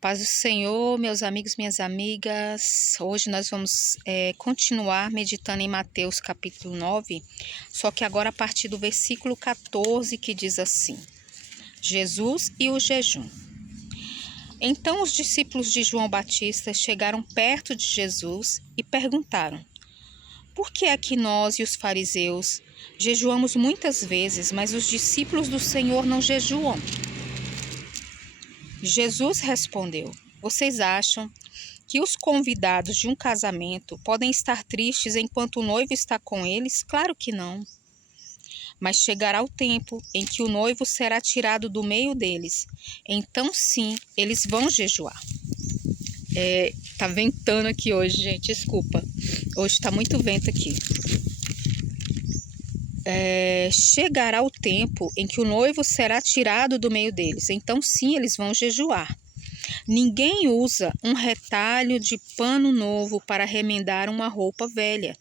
Paz do Senhor, meus amigos, minhas amigas. Hoje nós vamos continuar meditando em Mateus capítulo 9, só que agora a partir do versículo 14, que diz assim: Jesus e o jejum. Então os discípulos de João Batista chegaram perto de Jesus e perguntaram: por que é que nós e os fariseus jejuamos muitas vezes, mas os discípulos do Senhor não jejuam? Jesus respondeu: vocês acham que os convidados de um casamento podem estar tristes enquanto o noivo está com eles? Claro que não. Mas chegará o tempo em que o noivo será tirado do meio deles. Então sim, eles vão jejuar. Tá ventando aqui hoje, gente, desculpa. Hoje tá muito vento aqui. Chegará o tempo em que o noivo será tirado do meio deles. Então sim, eles vão jejuar. Ninguém usa um retalho de pano novo para remendar uma roupa velha,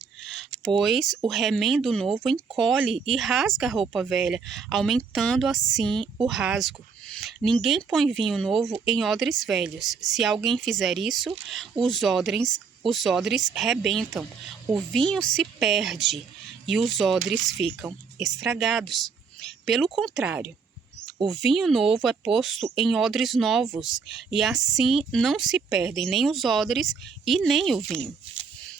pois o remendo novo encolhe e rasga a roupa velha, aumentando assim o rasgo. Ninguém põe vinho novo em odres velhos. Se alguém fizer isso, os odres rebentam, o vinho se perde e os odres ficam estragados. Pelo contrário, o vinho novo é posto em odres novos, e assim não se perdem nem os odres e nem o vinho.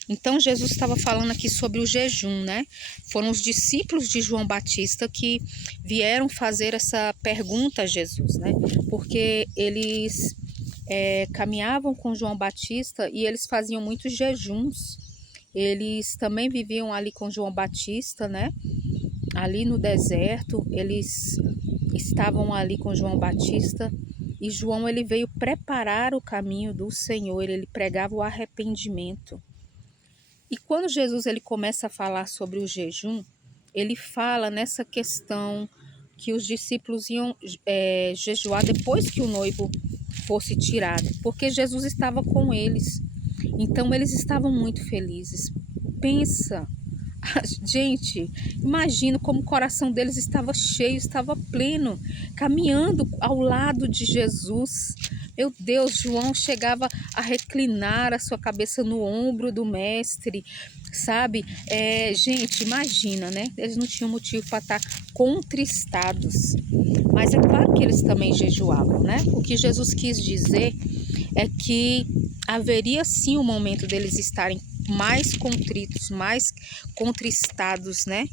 Então, Jesus estava falando aqui sobre o jejum, né? Foram os discípulos de João Batista que vieram fazer essa pergunta a Jesus, né? Porque eles caminhavam com João Batista e eles faziam muitos jejuns. Eles também viviam ali com João Batista, né? Ali no deserto, eles estavam ali com João Batista, e João ele veio preparar o caminho do Senhor, ele pregava o arrependimento. E quando Jesus ele começa a falar sobre o jejum, ele fala nessa questão que os discípulos iam jejuar depois que o noivo fosse tirado, porque Jesus estava com eles. Então eles estavam muito felizes. Pensa, gente, imagina como o coração deles estava cheio, estava pleno, caminhando ao lado de Jesus. Meu Deus, João chegava a reclinar a sua cabeça no ombro do mestre, sabe? Gente, imagina, né? Eles não tinham motivo para estar contristados. Mas é claro que eles também jejuavam, né? O que Jesus quis dizer é que haveria sim um momento deles estarem mais contritos, mais contristados, né?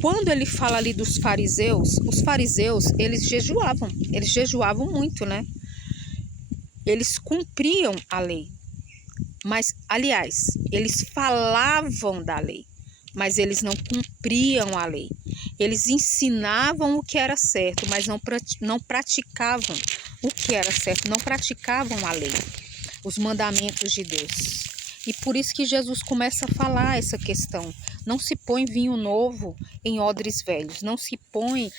Quando ele fala ali dos fariseus, os fariseus, eles jejuavam muito, né? Eles cumpriam a lei, mas, aliás, eles falavam da lei, mas eles não cumpriam a lei. Eles ensinavam o que era certo, mas não praticavam o que era certo, não praticavam a lei, os mandamentos de Deus. E por isso que Jesus começa a falar essa questão. Não se põe vinho novo em odres velhos, não se põe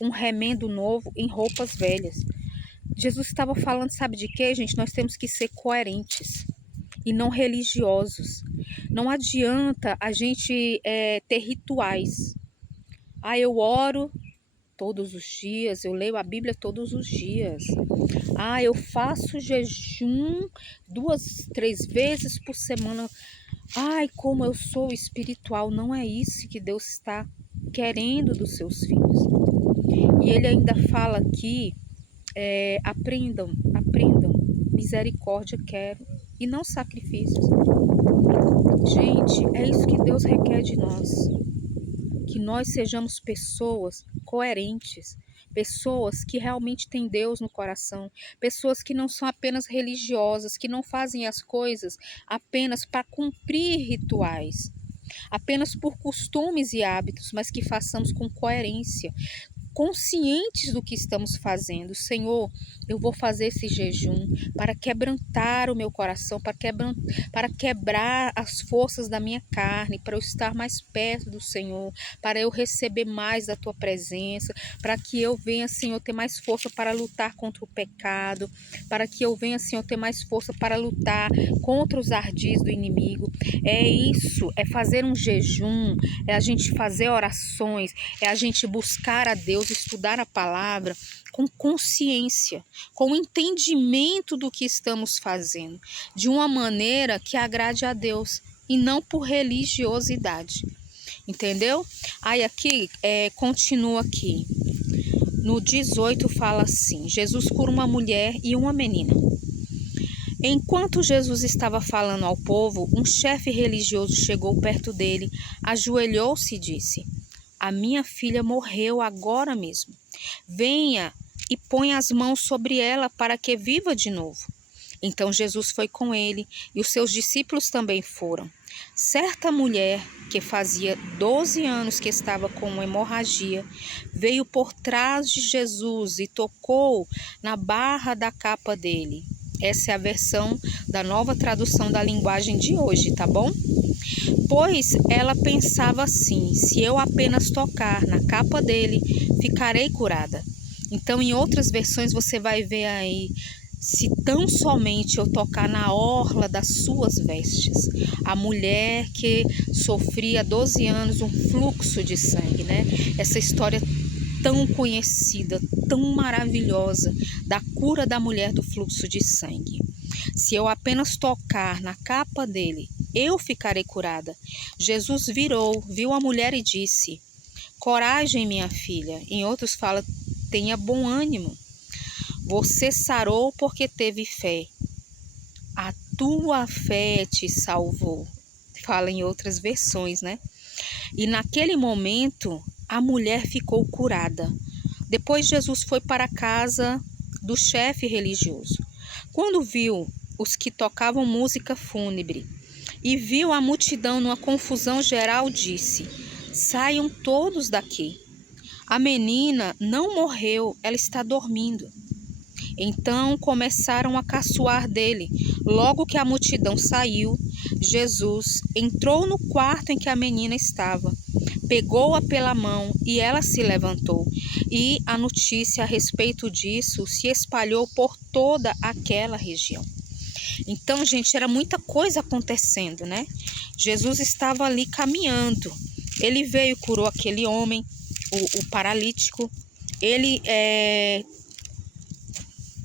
um remendo novo em roupas velhas. Jesus estava falando, sabe de quê, gente? Nós temos que ser coerentes e não religiosos. Não adianta a gente ter rituais. Eu oro todos os dias, eu leio a Bíblia todos os dias. Eu faço jejum 2, 3 vezes por semana. Como eu sou espiritual. Não é isso que Deus está querendo dos seus filhos. E ele ainda fala aqui, aprendam, misericórdia quero, e não sacrifícios. Gente, é isso que Deus requer de nós. Que nós sejamos pessoas coerentes, pessoas que realmente têm Deus no coração, pessoas que não são apenas religiosas, que não fazem as coisas apenas para cumprir rituais, apenas por costumes e hábitos, mas que façamos com coerência, conscientes do que estamos fazendo. Senhor, eu vou fazer esse jejum para quebrantar o meu coração, para quebrar as forças da minha carne, para eu estar mais perto do Senhor, para eu receber mais da Tua presença, para que eu venha, Senhor, ter mais força para lutar contra o pecado, para que eu venha, Senhor, ter mais força para lutar contra os ardis do inimigo. É fazer um jejum, é a gente fazer orações, é a gente buscar a Deus, devemos estudar a palavra com consciência, com entendimento do que estamos fazendo, de uma maneira que agrade a Deus e não por religiosidade. Entendeu? Aí aqui, continua aqui. No 18 fala assim: Jesus cura uma mulher e uma menina. Enquanto Jesus estava falando ao povo, um chefe religioso chegou perto dele, ajoelhou-se e disse: a minha filha morreu agora mesmo. Venha e ponha as mãos sobre ela para que viva de novo. Então Jesus foi com ele e os seus discípulos também foram. Certa mulher, que fazia 12 anos que estava com uma hemorragia, veio por trás de Jesus e tocou na barra da capa dele. Essa é a versão da nova tradução da linguagem de hoje, tá bom? Pois ela pensava assim: se eu apenas tocar na capa dele, ficarei curada. Então, em outras versões, você vai ver aí: se tão somente eu tocar na orla das suas vestes. A mulher que sofria há 12 anos um fluxo de sangue, né? Essa história tão conhecida, tão maravilhosa, da cura da mulher do fluxo de sangue. Se eu apenas tocar na capa dele, eu ficarei curada. Jesus virou, viu a mulher e disse: coragem, minha filha. Em outros fala: tenha bom ânimo. Você sarou porque teve fé. A tua fé te salvou. Fala em outras versões, né? E naquele momento, a mulher ficou curada. Depois Jesus foi para a casa do chefe religioso. Quando viu os que tocavam música fúnebre e viu a multidão numa confusão geral, disse: saiam todos daqui. A menina não morreu, ela está dormindo. Então começaram a caçoar dele. Logo que a multidão saiu, Jesus entrou no quarto em que a menina estava, pegou-a pela mão e ela se levantou. E a notícia a respeito disso se espalhou por toda aquela região. Então, gente, era muita coisa acontecendo, né? Jesus estava ali caminhando. Ele veio, curou aquele homem, o paralítico. Ele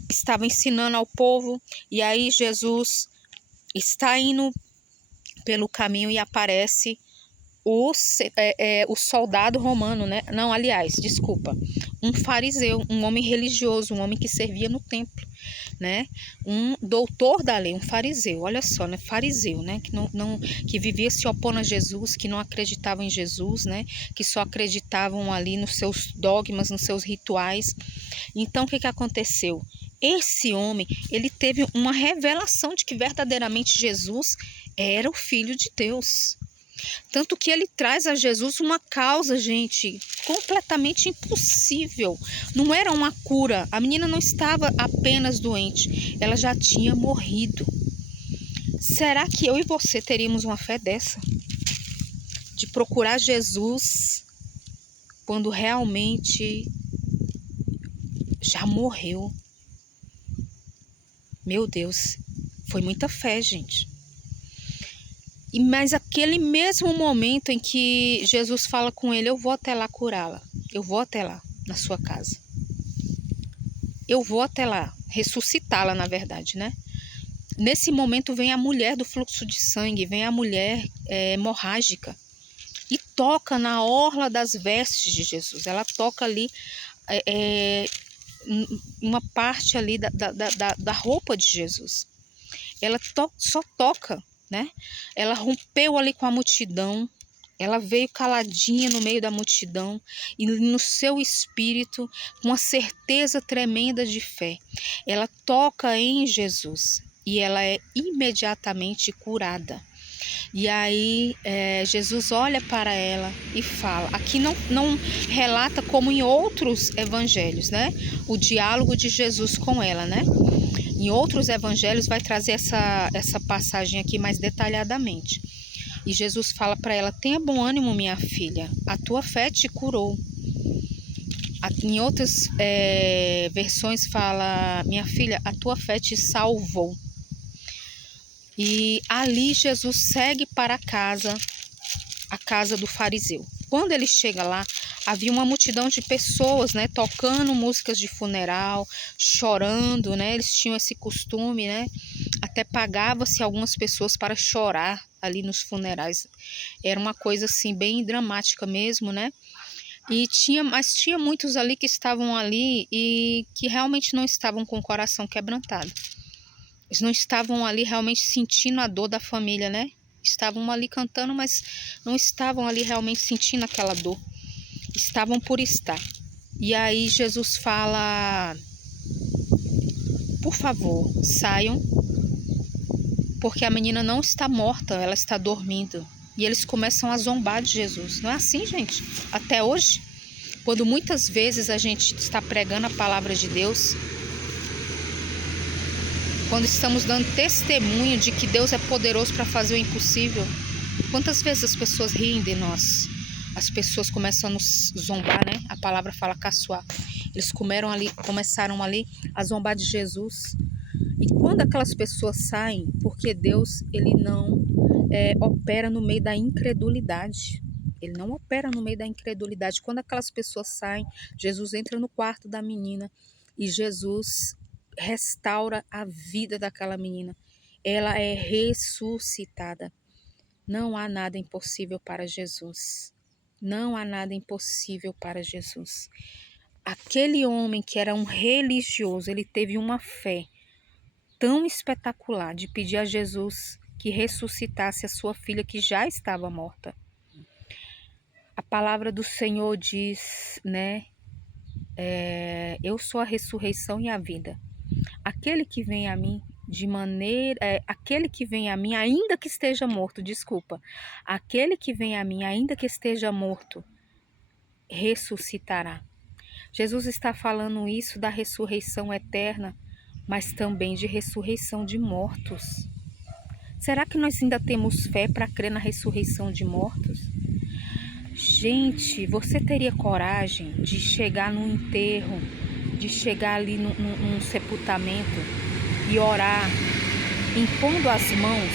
estava ensinando ao povo, e aí Jesus está indo pelo caminho e aparece o soldado romano, né? Não, aliás, desculpa, um fariseu, um homem religioso, um homem que servia no templo, né? Um doutor da lei, um fariseu, olha só, né? Fariseu, né? Que vivia se opondo a Jesus, que não acreditavam em Jesus, né? Que só acreditavam ali nos seus dogmas, nos seus rituais. Então, o que aconteceu? Esse homem, ele teve uma revelação de que verdadeiramente Jesus era o Filho de Deus. Tanto que ele traz a Jesus uma causa, gente, completamente impossível. Não era uma cura. A menina não estava apenas doente, ela já tinha morrido. Será que eu e você teríamos uma fé dessa? De procurar Jesus quando realmente já morreu? Meu Deus, foi muita fé, gente. Mas aquele mesmo momento em que Jesus fala com ele: eu vou até lá curá-la, eu vou até lá na sua casa, eu vou até lá ressuscitá-la, na verdade, né? Nesse momento vem a mulher do fluxo de sangue, vem a mulher hemorrágica e toca na orla das vestes de Jesus. Ela toca ali uma parte ali da roupa de Jesus. Ela só toca, né? Ela rompeu ali com a multidão, ela veio caladinha no meio da multidão e no seu espírito, com uma certeza tremenda de fé, ela toca em Jesus e ela é imediatamente curada. E aí Jesus olha para ela e fala, aqui não relata como em outros evangelhos, né? O diálogo de Jesus com ela, né? Em outros evangelhos vai trazer essa passagem aqui mais detalhadamente. E Jesus fala para ela: tenha bom ânimo, minha filha, a tua fé te curou. Em outras versões fala: minha filha, a tua fé te salvou. E ali Jesus segue para a casa do fariseu. Quando ele chega lá, Havia uma multidão de pessoas, né, tocando músicas de funeral, chorando, né? Eles tinham esse costume, né? Até pagava-se algumas pessoas para chorar ali nos funerais. Era uma coisa assim bem dramática mesmo, né? Mas tinha muitos ali que estavam ali e que realmente não estavam com o coração quebrantado. Eles não estavam ali realmente sentindo a dor da família, né? Estavam ali cantando, mas não estavam ali realmente sentindo aquela dor. Estavam por estar. E aí Jesus fala: por favor, saiam, porque a menina não está morta, ela está dormindo. E eles começam a zombar de Jesus. Não é assim, gente? Até hoje, quando muitas vezes a gente está pregando a palavra de Deus, quando estamos dando testemunho de que Deus é poderoso para fazer o impossível, quantas vezes as pessoas riem de nós? As pessoas começam a nos zombar, né? A palavra fala caçoar. Eles começaram ali a zombar de Jesus. E quando aquelas pessoas saem, porque Deus ele não opera no meio da incredulidade. Ele não opera no meio da incredulidade. Quando aquelas pessoas saem, Jesus entra no quarto da menina e Jesus restaura a vida daquela menina. Ela é ressuscitada. Não há nada impossível para Jesus. Não há nada impossível para Jesus. Aquele homem que era um religioso, ele teve uma fé tão espetacular de pedir a Jesus que ressuscitasse a sua filha que já estava morta. A palavra do Senhor diz, né? Eu sou a ressurreição e a vida. Aquele que vem a mim aquele que vem a mim, ainda que esteja morto, desculpa. Aquele que vem a mim, ainda que esteja morto, ressuscitará. Jesus está falando isso da ressurreição eterna, mas também de ressurreição de mortos. Será que nós ainda temos fé para crer na ressurreição de mortos? Gente, você teria coragem de chegar num enterro, de chegar ali num sepultamento e orar, impondo as mãos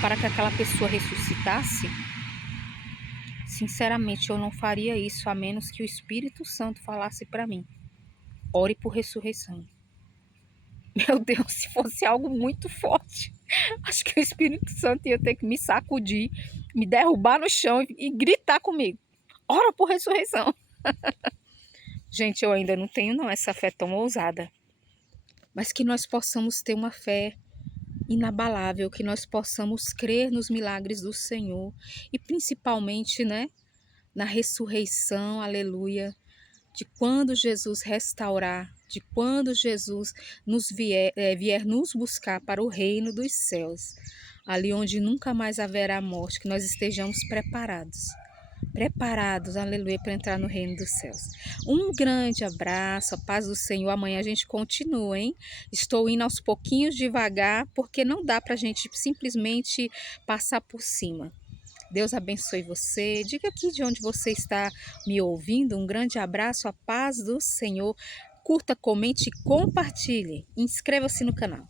para que aquela pessoa ressuscitasse? Sinceramente, eu não faria isso, a menos que o Espírito Santo falasse para mim: ore por ressurreição. Meu Deus, se fosse algo muito forte, acho que o Espírito Santo ia ter que me sacudir, me derrubar no chão e gritar comigo: ora por ressurreição. Gente, eu ainda não tenho essa fé tão ousada. Mas que nós possamos ter uma fé inabalável, que nós possamos crer nos milagres do Senhor e principalmente, né, na ressurreição, aleluia, de quando Jesus restaurar, de quando Jesus vier nos buscar para o reino dos céus, ali onde nunca mais haverá morte, que nós estejamos preparados, aleluia, para entrar no reino dos céus. Um grande abraço, a paz do Senhor. Amanhã a gente continua, hein? Estou indo aos pouquinhos devagar, porque não dá para a gente simplesmente passar por cima. Deus abençoe você. Diga aqui de onde você está me ouvindo. Um grande abraço, a paz do Senhor. Curta, comente e compartilhe. Inscreva-se no canal.